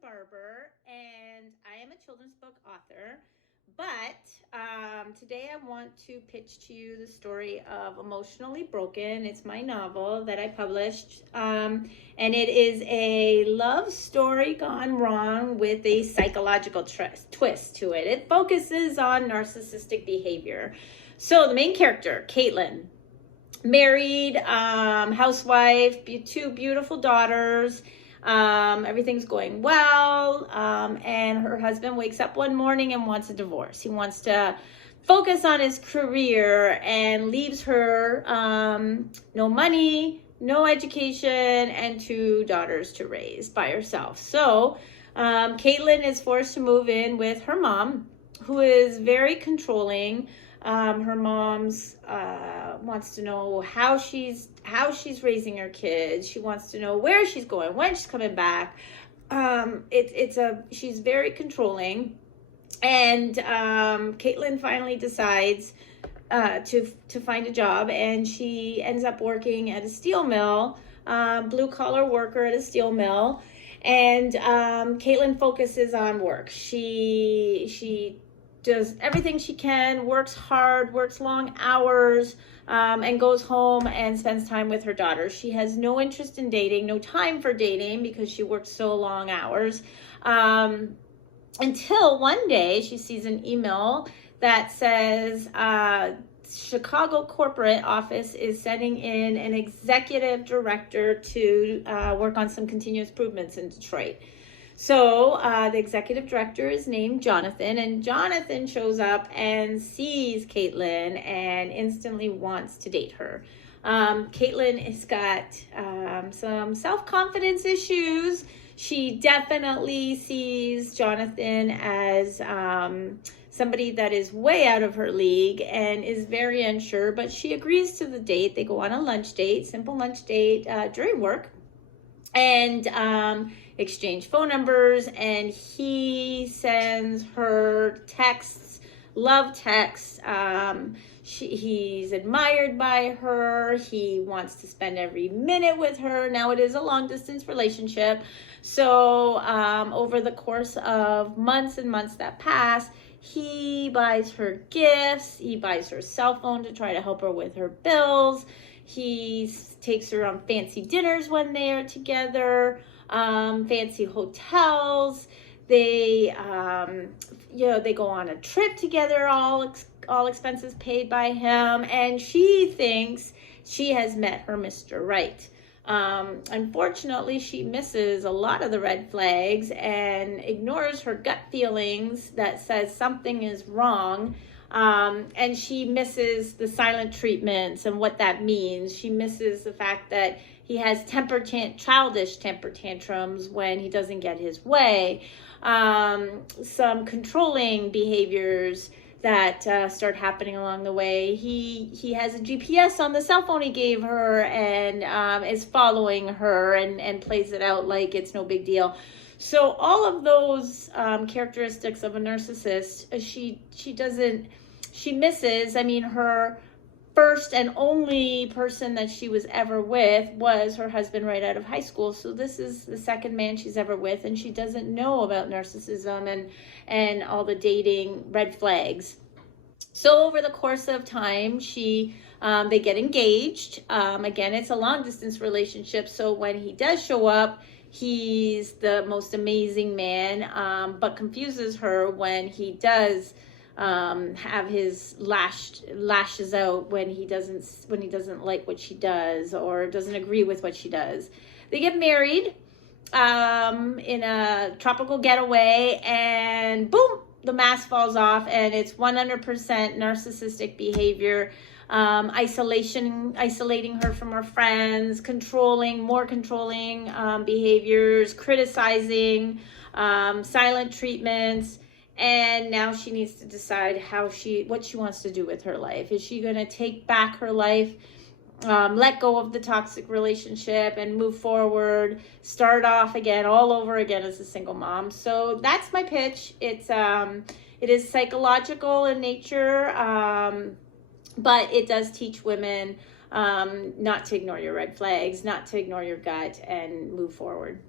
Barber, and I am a children's book author. But today I want to pitch to you the story of Emotionally Broken. It's my novel that I published, and it is a love story gone wrong with a psychological twist to it. It focuses on narcissistic behavior. So the main character, Caitlin, married, housewife, two beautiful daughters. Everything's going well. And her husband wakes up one morning and wants a divorce. He wants to focus on his career and leaves her no money, no education, and two daughters to raise by herself. So Caitlin is forced to move in with her mom, who is very controlling. Her mom's wants to know how she's raising her kids. She wants to know where she's going, when she's coming back. She's very controlling, and Caitlin finally decides to find a job, and she ends up working at a steel mill, blue collar worker at a steel mill. And Caitlin focuses on work. She does everything she can, works hard, works long hours, and goes home and spends time with her daughter. She has no interest in dating, no time for dating because she works so long hours. Until one day she sees an email that says Chicago corporate office is sending in an executive director to work on some continuous improvements in Detroit. So the executive director is named Jonathan, and Jonathan shows up and sees Caitlin and instantly wants to date her. Caitlin has got some self-confidence issues. She definitely sees Jonathan as somebody that is way out of her league and is very unsure, but she agrees to the date. They go on a lunch date, simple lunch date during work, and exchange phone numbers, and he sends her texts, love texts. He's admired by her. He wants to spend every minute with her. Now it is a long distance relationship. So over the course of months and months that pass, he buys her gifts. He buys her cell phone to try to help her with her bills. He takes her on fancy dinners when they are together, fancy hotels. They go on a trip together, all expenses paid by him, and she thinks she has met her Mr. Right. Unfortunately, she misses a lot of the red flags and ignores her gut feelings that says something is wrong. And she misses the silent treatments and what that means. She misses the fact that he has childish temper tantrums when he doesn't get his way. Some controlling behaviors that start happening along the way. He has a GPS on the cell phone he gave her and is following her and plays it out like it's no big deal. So all of those characteristics of a narcissist, she misses. I mean, her first and only person that she was ever with was her husband right out of high school. So this is the second man she's ever with, and she doesn't know about narcissism and all the dating red flags. So over the course of time, they get engaged. Again, it's a long distance relationship. So when he does show up, he's the most amazing man, but confuses her when he does have his lashes out when he doesn't like what she does or doesn't agree with what she does. They get married in a tropical getaway, and boom, the mask falls off, and it's 100% narcissistic behavior. Isolating her from her friends, more controlling behaviors, criticizing, silent treatments. And now she needs to decide what she wants to do with her life. Is she going to take back her life, let go of the toxic relationship and move forward, start off again, all over again as a single mom? So that's my pitch. It is psychological in nature, but it does teach women not to ignore your red flags, not to ignore your gut, and move forward.